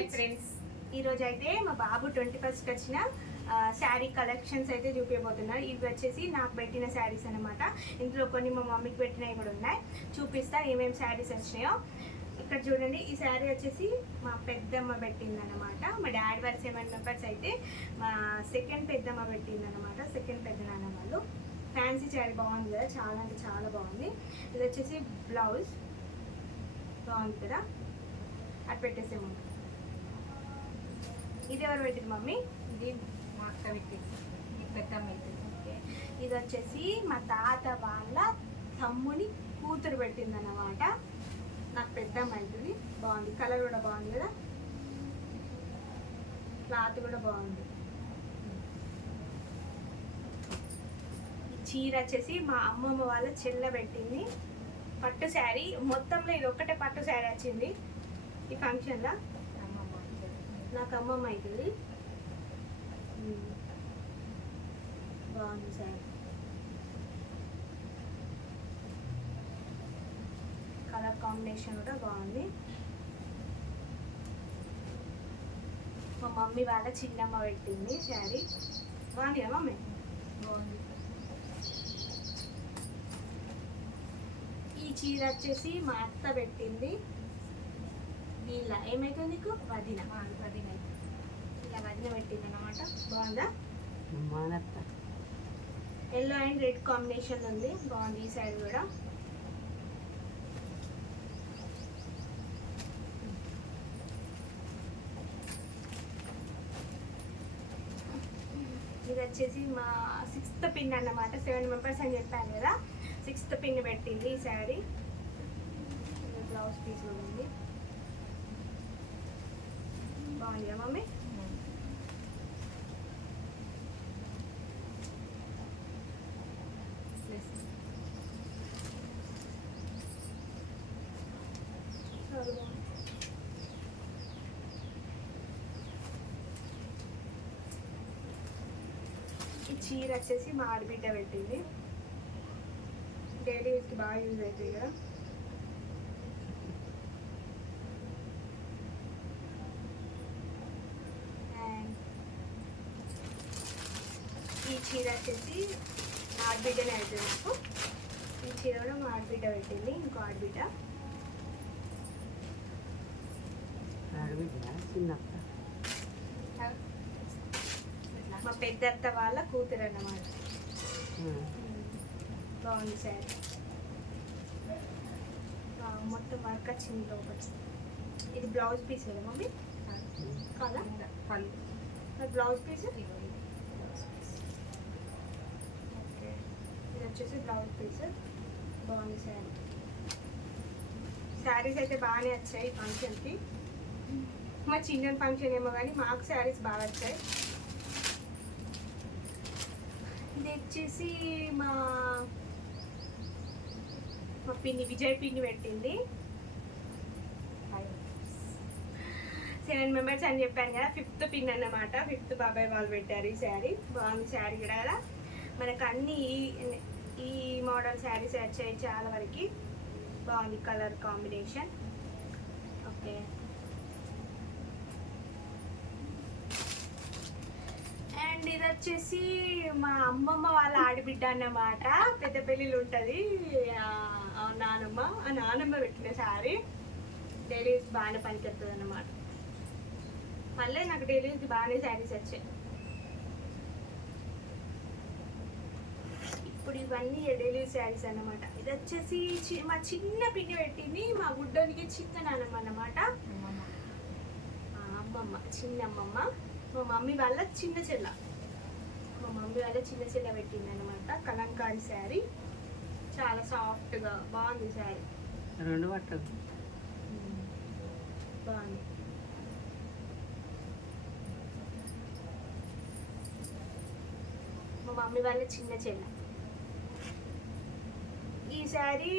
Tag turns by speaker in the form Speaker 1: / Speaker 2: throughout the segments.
Speaker 1: Friends
Speaker 2: friends
Speaker 1: ఈరోజు అయితే మా బాబు ట్వంటీ ఫస్ట్ వచ్చిన శారీ కలెక్షన్స్ అయితే చూపించబోతున్నారు ఇవి వచ్చేసి నాకు పెట్టిన శారీస్ అన్నమాట. ఇందులో కొన్ని మా మమ్మీకి పెట్టినవి కూడా ఉన్నాయి. చూపిస్తా ఏమేమి శారీస్ వచ్చినాయో. ఇక్కడ చూడండి ఈ శారీ వచ్చేసి మా పెద్దమ్మ పెట్టింది అనమాట మా డాడీ వారి సెవెన్ మెంబర్స్ అయితే మా సెకండ్ పెద్దమ్మ పెట్టింది అనమాట సెకండ్ పెద్ద నాన్న వాళ్ళు. ఫ్యాన్సీ శారీ బాగుంది కదా చాలా అంటే చాలా బాగుంది. ఇది వచ్చేసి బ్లౌజ్ బాగుంది కదా? అది పెట్టేసేమంటారు ఇది ఎవరు పెట్టింది మమ్మీ?
Speaker 2: ఇది మా అక్క పెట్టింది ఇది పెద్దమ్మ అయితే
Speaker 1: ఓకే. ఇది వచ్చేసి మా తాత వాళ్ళ తమ్ముని కూతురు పెట్టింది అన్నమాట నాకు పెద్దమ్మ అవుతుంది బాగుంది. కలర్ కూడా బాగుంది కదా? క్లాత్ కూడా బాగుంది. చీర వచ్చేసి మా అమ్మమ్మ వాళ్ళ చెల్ల పెట్టింది. పట్టు శారీ. మొత్తంలో ఇది ఒక్కటే పట్టు శారీ వచ్చింది. ఈ ఫంక్షన్లో. నాకు అమ్మమ్మ అవుతుంది. బాగుంది సార్. కలర్ కాంబినేషన్ కూడా బాగుంది. మా మమ్మీ వాళ్ళ చిన్నమ్మ పెట్టింది శారీ. బాగుంది కదా మమ్మీ?
Speaker 2: బాగుంది.
Speaker 1: ఈ చీర వచ్చేసి మా అత్త పెట్టింది. వీళ్ళ ఏమైతుంది నీకు? వదిన.
Speaker 2: అయితే.
Speaker 1: ఇలా వదిన పెట్టింది అనమాట బాగుందా ఎల్లో అండ్ రెడ్ కాంబినేషన్ ఉంది. బాగుంది ఈ సైడ్ కూడా. ఇది వచ్చేసి మా సిక్స్త్ పిన్ అన్నమాట. సెవెన్ మెంబర్స్ అని చెప్పాను కదా. సిక్స్త్ పిన్ పెట్టింది ఈ శారీ బ్లౌజ్ పీస్ కూడా ఉంది. బాగుంది కదా మమ్మీ
Speaker 2: ప్లస్
Speaker 1: చాలా బాగుంది ఈ చీర వచ్చేసి మా ఆడబిడ్డ పెట్టింది. డైలీ యూస్కి బాగా యూజ్ అవుతుంది కదా And ఈ చీర వచ్చేసి ఆడబిడ్డనే అవుతుంది నాకు ఈ చీర కూడా మా ఆడబిడ్డ పెట్టింది ఇంకో ఆడబిడ్డ. మా పెద్దత్త వాళ్ళ కూతురు అన్నమాట. బాగుంది సార్. మొత్తం వర్క్ వచ్చింది లోపల. ఇది బ్లౌజ్ పీస్ కదా మమ్మీ కాదా?
Speaker 2: పళ్ళు.
Speaker 1: బ్లౌజ్ పీస్
Speaker 2: ఇగో ఇది బ్లౌజ్ పీస్.
Speaker 1: ఓకే ఇది వచ్చేసి బ్లౌజ్ పీస్. బాగుంది శారీ శారీస్ అయితే బాగానే వచ్చాయి ఫంక్షన్కి. మా చిన్న ఫంక్షన్ ఏమో కానీ మాకు శారీస్ బాగా వచ్చాయి. ఇది వచ్చేసి మా మా పిన్ని విజయ్ పిన్ని పెట్టింది. సెవెన్ మెంబర్స్ అని చెప్పాను కదా ఫిఫ్త్ పిన్ అన్నమాట. ఫిఫ్త్ బాబాయ్ వాళ్ళు పెట్టారు ఈ శారీ బాగుంది శారీ కూడా కదా. మనకు అన్ని ఈ- మోడల్ శారీస్ వచ్చాయి చాలా వరకు. బాగుంది కలర్ కాంబినేషన్. ఓకే. అండ్ ఇది వచ్చేసి మా అమ్మమ్మ వాళ్ళ ఆడబిడ్డ అన్నమాట. పెద్ద పెళ్ళిళ్ళు ఉంటుంది. నానమ్మ ఆ నానమ్మ పెట్టిన శారీ. డైలీ బాగానే పనికెళ్తుంది అన్నమాట మళ్ళీ నాకు డైలీ బాగానే శారీస్ వచ్చాయి ఇప్పుడు ఇవన్నీ డైలీ శారీస్ అన్నమాట. ఇది వచ్చేసి మా చిన్న పిన్ని పెట్టింది మా గుడ్డోనికి చిన్న నానమ్మ అన్నమాట.
Speaker 2: అమ్మమ్మ
Speaker 1: చిన్న అమ్మమ్మ. మా మమ్మీ వాళ్ళ చిన్న చెల్ల. మా మమ్మీ వాళ్ళ చిన్న చెల్ల పెట్టింది అనమాట కలంకారీ శారీ. చాలా సాఫ్ట్గా బాగుంది శారీ.
Speaker 3: రెండు పట్టదు
Speaker 1: బాగుంది. మా మమ్మీ వాళ్ళ చిన్న చెల్ల. ఈ శారీ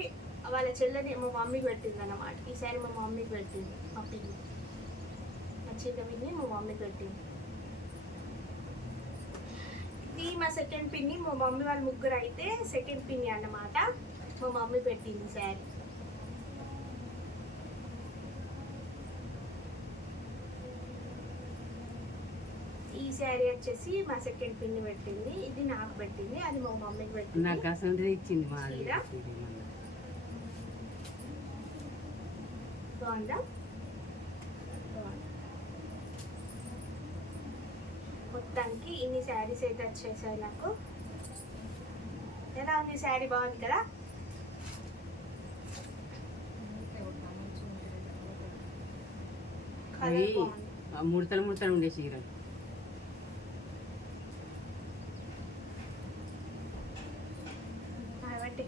Speaker 1: వాళ్ళ చెల్లని మా మమ్మీకి పెట్టింది అన్నమాట ఈ శారీ మా మమ్మీకి పెట్టింది మా పిల్లి మా చిన్న పిన్ని మా మమ్మీకి పెట్టింది. ఇది మా సెకండ్ పిన్ని మా మమ్మీ వాళ్ళ ముగ్గురు అయితే సెకండ్ పిన్ని అన్నమాట. మా మమ్మీ పెట్టింది శారీ శారీ వచ్చేసి మా సెకండ్ పిన్ని పెట్టింది. ఇది నాకు పెట్టింది. అది మా మమ్మీకి పెట్టింది.
Speaker 3: నాకు అసలు ఇచ్చింది.
Speaker 1: బాగుందా. మొత్తానికి ఇన్ని శారీస్ అయితే వచ్చేసాయి నాకు. ఎలా ఉంది శారీ? బాగుంది కదా?
Speaker 3: ముడతలు ముడతలు ఉండే చీర
Speaker 1: కాబట్టి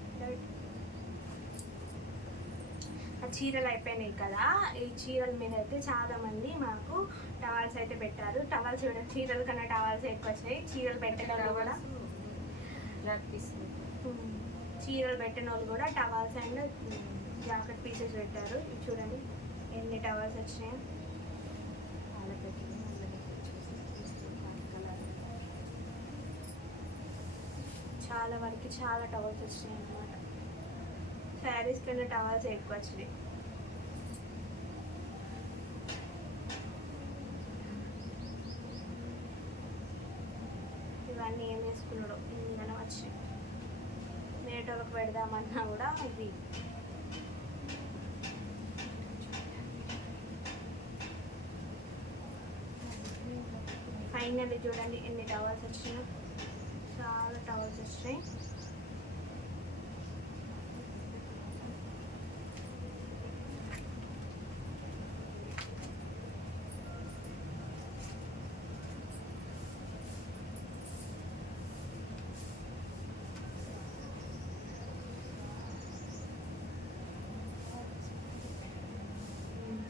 Speaker 1: ఆ చీరలు అయిపోయినాయి కదా. ఈ చీరల మీద అయితే చాలా మంది మాకు టవాల్స్ అయితే పెట్టారు. టవాల్స్ చూడండి చీరల కన్నా టవాల్స్ ఎక్కువ వచ్చినాయి చీరలు పెట్టిన వాళ్ళు కూడా చీరలు పెట్టిన వాళ్ళు కూడా టవాల్స్ అండ్ జాకెట్ పీసెస్ పెట్టారు. చూడండి ఎన్ని టవాల్స్ వచ్చినాయి. చాలా వరకు చాలా టవల్స్ వచ్చినాయి అన్నమాట శారీస్ కన్నా టవల్స్ ఎక్కువ వచ్చినాయి ఇవన్నీ ఏం వేసుకున్నాడో ఇందులోనే వచ్చినాయి వేరేటోళ్ళకి పెడదామన్నా కూడా ఇది. ఫైనల్లీ చూడండి ఎన్ని టవర్స్ వచ్చినాయి. చాలా టవర్స్ వచ్చినాయి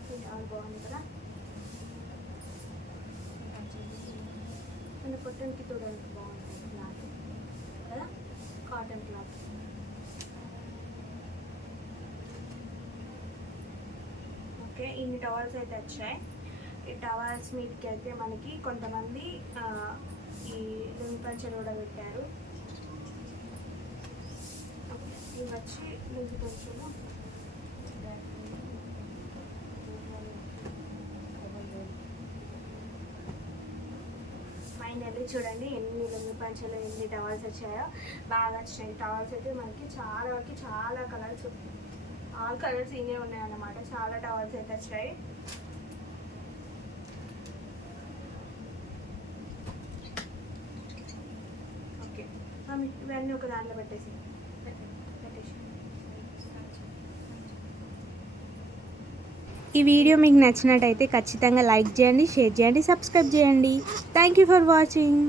Speaker 1: ఇది ఆల్ బాగుంది కదా? మన పొట్టనికి చూడడానికి బాగుంటుంది క్లాత్ కదా? కాటన్ క్లాత్ ఓకే ఇన్ని టవల్స్ అయితే వచ్చాయి. ఈ టవల్స్ మీదకి అయితే మనకి కొంతమంది ఈ లుంగి కూడా పెట్టారు. ఓకే ఇవి వచ్చి మీకు కొంచెము ఫైనల్లీ చూడండి ఎన్ని లుంగి పంచలు ఎన్ని టవల్స్ వచ్చాయో. బాగా వచ్చినాయి. టవల్స్ అయితే మనకి చాలా వరకు చాలా కలర్స్ ఆల్ కలర్స్ ఇనే ఉన్నాయి అన్నమాట చాలా టవల్స్ అయితే వచ్చాయి. ఓకే ఇవన్నీ ఒక దాంట్లో పెట్టేసి పెట్టేసి ఈ వీడియో మీకు నచ్చినట్టయితే ఖచ్చితంగా లైక్ చేయండి షేర్ చేయండి సబ్స్క్రైబ్ చేయండి. Thank you for watching